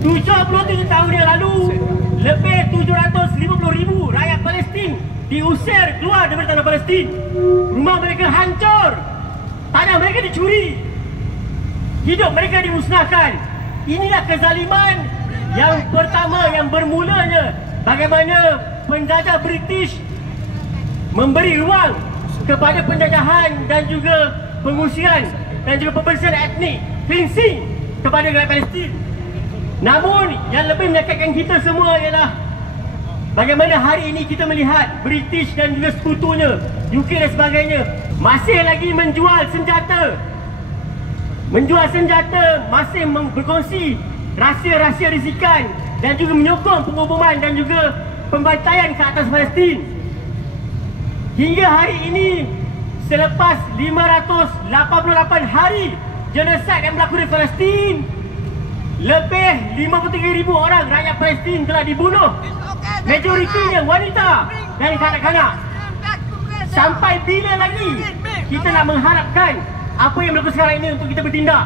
77 tahun yang lalu, lebih 750,000 rakyat Palestin diusir keluar dari tanah Palestin. Rumah mereka hancur, tanah mereka dicuri, hidup mereka dimusnahkan. Inilah kezaliman yang pertama yang bermulanya bagaimana penjajah British memberi ruang kepada penjajahan dan juga pengusiran dan juga pembersihan etnik, cleansing kepada rakyat Palestin. Namun yang lebih menyakitkan kita semua ialah bagaimana hari ini kita melihat British dan juga sekutunya, UK dan sebagainya, masih lagi menjual senjata, masih berkongsi rahsia-rahsia risikan dan juga menyokong pengoboman dan juga pembantaian ke atas Palestin. Hingga hari ini, selepas 588 hari genosid yang berlaku di Palestin, lebih 53,000 orang rakyat Palestin telah dibunuh, majoritinya wanita dan kanak-kanak. Sampai bila lagi kita nak mengharapkan apa yang berlaku sekarang ini untuk kita bertindak?